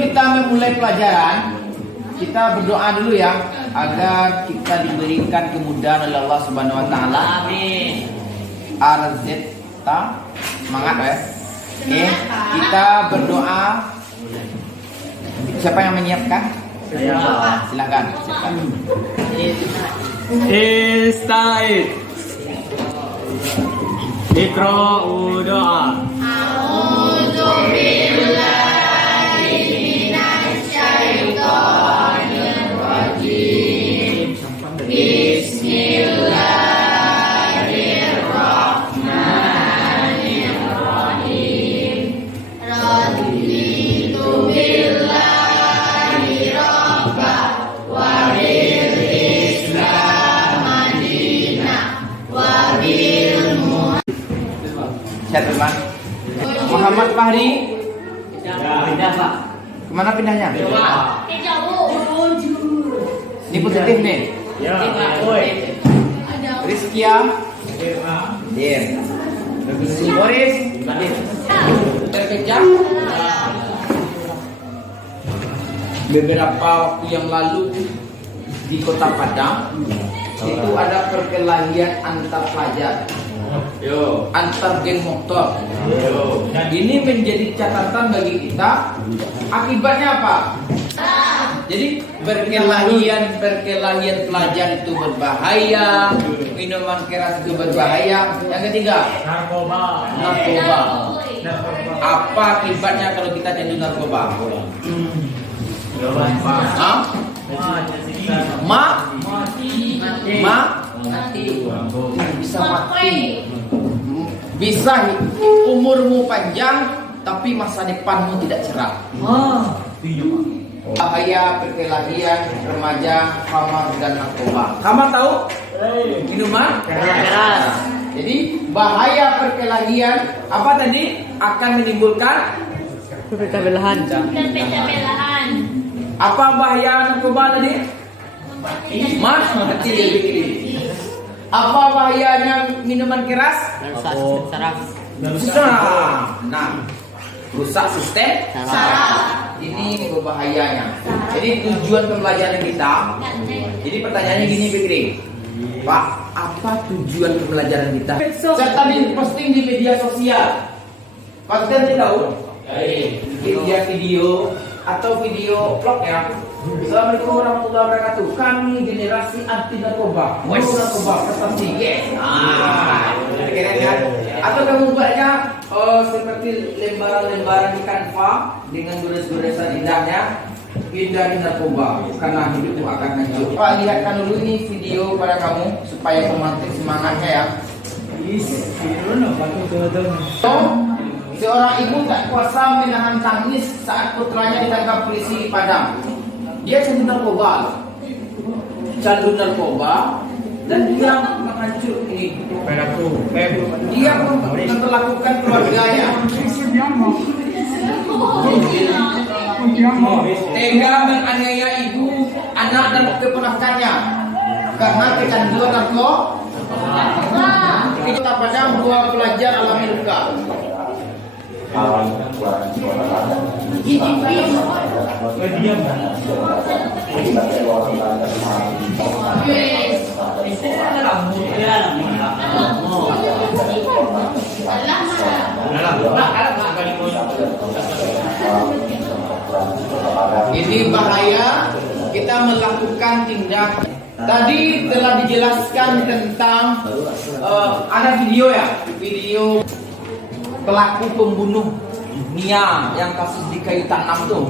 Kita memulai pelajaran, kita berdoa dulu ya agar kita diberikan kemudahan oleh Allah Subhanahu wa taala. Amin. Arzeta, semangat ya. Oke, kita berdoa. Siapa yang menyiapkan? Saya. Silakan. Ista'id. Iqra'u doa. A'udzu billahi minasy syaithanir rajim. Bismillahirrahmanirrahim. Raditu billahi rabba wa bil islam madinah wa bil Siap teman. Muhammad Fahri. Pindah Pak. Kemana pindahnya? Ini positif nih. Ya. Rizkia. Dir. Boris. Terkejap. Beberapa waktu yang lalu di Kota Padang itu ada perkelahian antar pelajar. Antar geng motor. Ini menjadi catatan bagi kita. Akibatnya apa? Jadi perkelahian pelajar itu berbahaya, minuman keras itu berbahaya. Yang ketiga, narkoba. Apa akibatnya kalau kita candu narkoba? Mati. Bisa mati. Bisa umurmu panjang tapi masa depanmu tidak cerah. Bahaya perkelahian remaja, khamar dan narkoba. Khamar tahu? Minuman keras. Jadi bahaya perkelahian apa tadi? Akan menimbulkan pecah belahan. Apa bahaya narkoba tadi? Mati. Apa bahayanya minuman keras? Saraf. Nah, rusak sistem saraf. Ini berbahayanya. Jadi tujuan pembelajaran kita. Jadi pertanyaannya gini Fikri. Pak, apa tujuan pembelajaran kita? Saya tadi posting di media sosial. Konten tidak tahu? Video atau video vlog ya. Assalamualaikum warahmatullahi wabarakatuh. Kami generasi anti narkoba. Narkoba prestasi. Keren kan? Atau kamu buatnya seperti lembaran-lembaran di Canva dengan gores-goresan indahnya. Hindari narkoba karena hidupmu akan hancur. Pak, lihatkan dulu ini video pada kamu supaya memantik semangatnya ya. Seorang ibu tak kuasa menahan tangis saat putranya ditangkap polisi di Padang. Dia candu narkoba, dan dia menghancur ini. Dia memperlakukan keluarganya. Tega menganiaya ibu, anak dan keponakannya karena kecanduan narkoba. Di Kota Padang 2 pelajar alami luka. Ini bahaya kita melakukan tindak. Tadi telah dijelaskan tentang ada video pelaku pembunuh Nia yang kasus di kayu tanam tuh.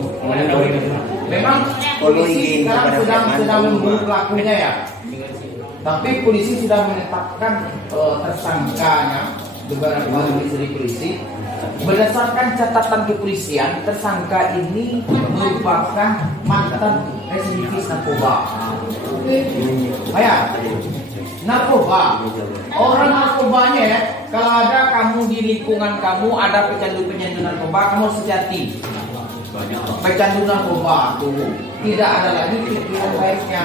Memang polisi sekarang sedang memburu pelakunya ya. Tapi polisi sudah menetapkan tersangkanya. Beberapa rilis dari polisi. Berdasarkan catatan kepolisian, tersangka ini merupakan mantan residivis narkoba. Narkoba. Orang narkobanya ya, kalau ada kamu di lingkungan kamu ada pecandu narkoba, kamu harus hati-hati. Pecandu narkoba tuh tidak ada lagi pikiran baiknya.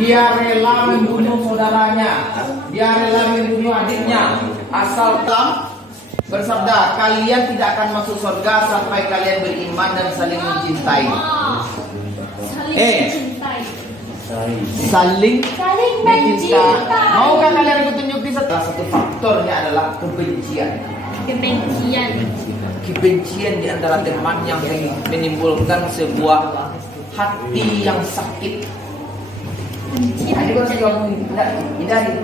Dia rela membunuh saudaranya, dia rela membunuh adiknya, asal bersabda, kalian tidak akan masuk surga sampai kalian beriman dan saling mencintai. Saling mencintai. Maukah kalian aku tunjukin salah satu faktornya adalah kebencian. Kebencian di antara teman yang menimbulkan sebuah hati yang sakit. Ini harus dihindari.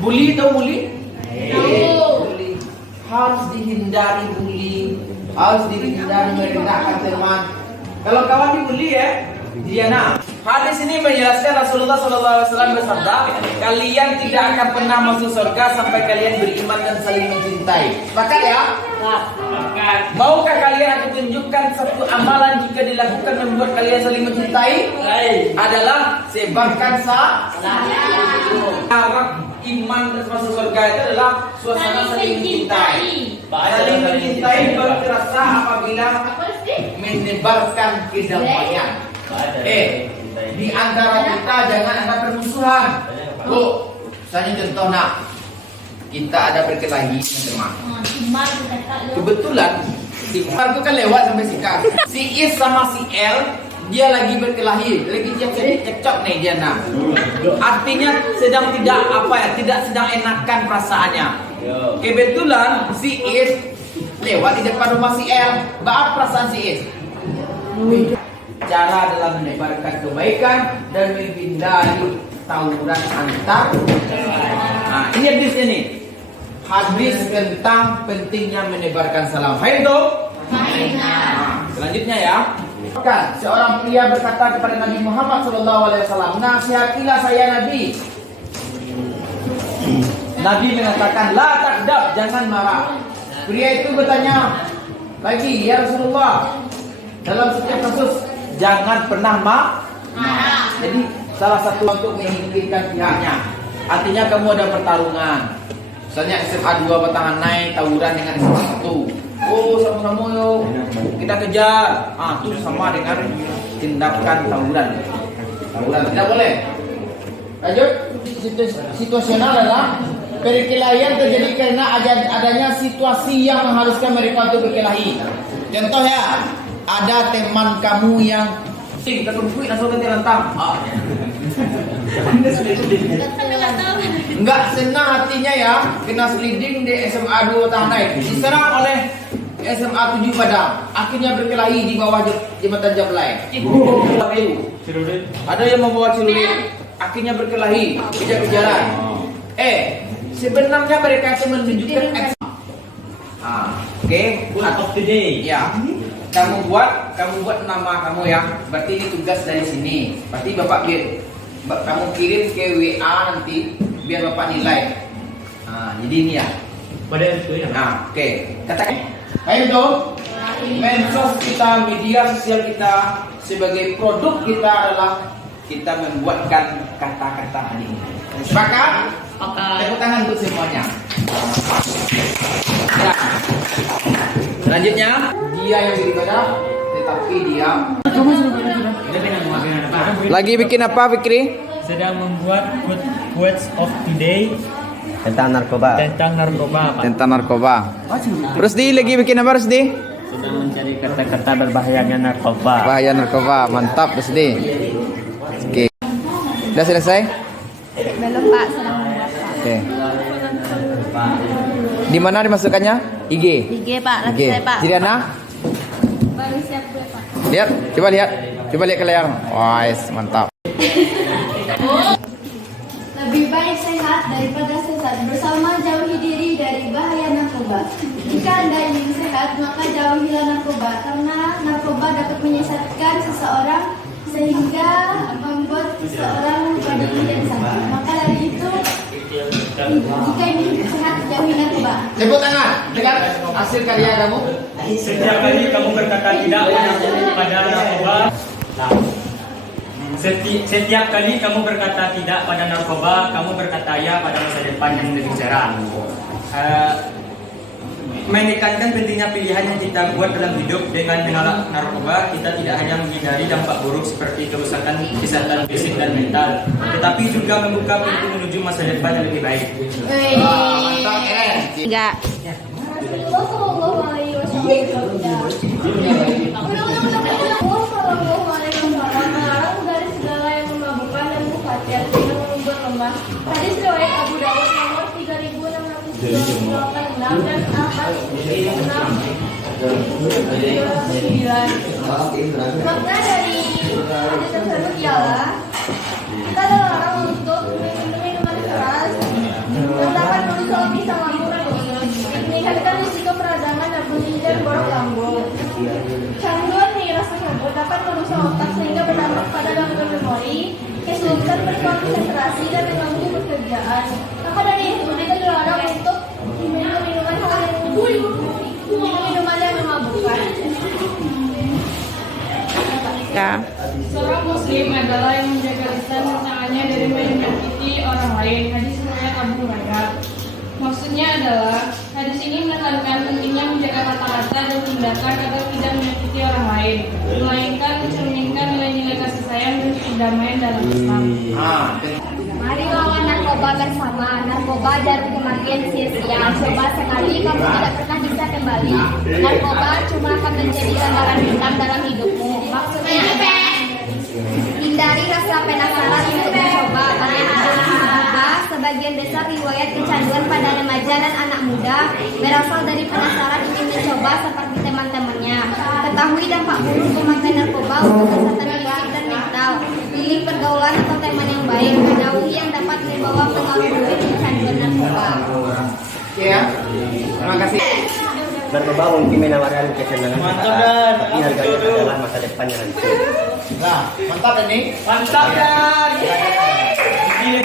Bully tahu bully? Bully. Harus dihindari bully. Harus dihindari merendahkan teman. Kalau kawan dibully dia Hadis ini menjelaskan Rasulullah SAW bersabda, kalian tidak akan pernah masuk surga sampai kalian beriman dan saling mencintai. Sepakat ya? Maukah kalian aku tunjukkan satu amalan jika dilakukan membuat kalian saling mencintai? Adalah sebarkan syarat iman dan masuk surga itu adalah suasana saling mencintai. Saling mencintai baru terasa apabila menyebarkan kedamaian. Di antara kita jangan ada permusuhan. Bu, misalnya contoh kita ada berkelahi teman. Kebetulan Timar itu kan lewat sampai Sikar. Si Is sama si L dia lagi berkelahi, lagi cekcok nih dia Artinya sedang tidak sedang enakan perasaannya. Kebetulan si Is lewat di depan rumah si L. Maaf perasaan si Is. Cara dalam menebarkan kebaikan dan menghindari tawuran antar. Ini hadisnya nih. Hadis tentang pentingnya menebarkan salam. Faham tuh? Selanjutnya ya. Seorang pria berkata kepada Nabi Muhammad SAW, nasihatilah saya Nabi. Nabi mengatakan, la takdab, jangan marah. Pria itu bertanya lagi, ya Rasulullah, dalam setiap kasus jangan pernah marah. Jadi salah satu untuk menyingkirkan pihaknya. Artinya kamu ada pertarungan. Misalnya SMA 2 batangan naik tawuran dengan SMA 1. Oh sama-sama yuk kita kejar. Itu sama dengan tindakan tawuran. Tawuran tidak boleh. Lanjut. Situasional adalah perkelahian terjadi karena adanya situasi yang mengharuskan mereka untuk berkelahi. Contoh ya, ada teman kamu yang ketemu langsung ke rentang. Enggak senang hatinya ya, kena sliding di SMA 2 tahun naik, diserang oleh SMA 7 Padang, akhirnya berkelahi di bawah jembatan Jablay. Ada yang membawa celurit, akhirnya berkelahi, kejar-kejaran. Sebenarnya mereka itu menunjukkan out of the day. Ya. Kamu buat nama kamu ya. Berarti ini tugas dari sini. Berarti Bapak kamu kirim ke WA nanti biar Bapak nilai. Jadi ini ya. Pada itu ya. Oke. Katakan. Ayo dong. Medsos kita, media sosial kita sebagai produk kita adalah kita membuatkan kata-kata ini. Sepakat? Tepuk tangan untuk semuanya. Ya. Selanjutnya, dia yang beribadah, tetapi dia lagi bikin apa, Fikri? Sedang membuat quotes of today tentang narkoba. Tentang narkoba. Rusdi lagi bikin apa, Rusdi? Sedang mencari kata-kata berbahayanya narkoba. Bahaya narkoba, mantap Rusdi. Oke. Sudah selesai? Belum Pak, sedang membuat Pak. Oke. Di mana dimasukkannya? IG. IG Pak, lagi IG. saya Pak. Jiriana? Baru siap gue Pak. Lihat, coba lihat ke layar. Wah, mantap. Lebih baik sehat daripada sesat. Bersama jauhi diri dari bahaya narkoba. Jika Anda ingin sehat, maka jauhilah narkoba. Karena narkoba dapat menyesatkan seseorang sehingga membuat seseorang pada tidak sakit. Maka dari itu, jika ingin hidup sehat, jauhi narkoba. Tepuk tangan dengan hasil karya kamu. Setiap kali kamu berkata tidak pada narkoba. Setiap kali kamu berkata tidak pada narkoba, kamu berkata ya pada masa depan yang lebih cerah. Menekankan pentingnya pilihan yang kita buat dalam hidup dengan menolak narkoba, kita tidak hanya menghindari dampak buruk seperti kerusakan kesehatan fisik dan mental, tetapi juga membuka pintu menuju masa depan yang lebih baik. Mantap, Enggak. Rasulullah Shallallahu Alaihi Wasallam bersabda, Undang-undang Shallallahu Alaihi Wasallam melarang dari segala yang memabukkan dan mufatir sehingga membuat lemah. Hadis riwayat Abu Dawud nomor 3686 dan 4639. Makna dari hadis tersebut ialah kita dilarang untuk minum minuman keras yang dapat merusak bisa lambung dan usus, meningkatkan risiko peradangan dan bunyi dan borok lambung. Canduan miras tersebut dapat merusak otak sehingga berdampak pada gangguan memori, kesulitan berkonsentrasi dan mengganggu pekerjaan. Maka dari itu kita dilarang untuk minum minuman yang memabukkan. Ya. Seorang muslim adalah yang menjaga lisan dan tangannya dari menyakiti orang lain. Hadis riwayat Abu Hurairah. Maksudnya adalah hadis ini menekankan pentingnya menjaga kata-kata dan tindakan agar tidak menyakiti orang lain, melainkan mencerminkan nilai-nilai kasih sayang dan perdamaian dalam Islam. Mari lawan narkoba bersama. Narkoba jarum kematian sia-sia. Coba sekali kamu tidak pernah bisa kembali. Narkoba cuma akan menjadi gambaran hitam dalam hidupmu. Maksudnya apa? Hindari rasa penasaran untuk mencoba. Banyak juga sebagian besar riwayat kecanduan pada remaja dan anak muda berasal dari penasaran ingin mencoba seperti teman-temannya. Ketahui dampak buruk pemakaian narkoba untuk kesehatan fisik dan mental. Pilih pergaulan atau teman yang baik. Jauhi yang dapat membawa pengaruh buruk kecanduan narkoba. Oke ya. Terima kasih. Narkoba mungkin menawarkan kesenangan Mantap, sesaat, Dan. tapi harganya adalah masa depan yang hancur. Nah, mantap ini. Mantap, Dan.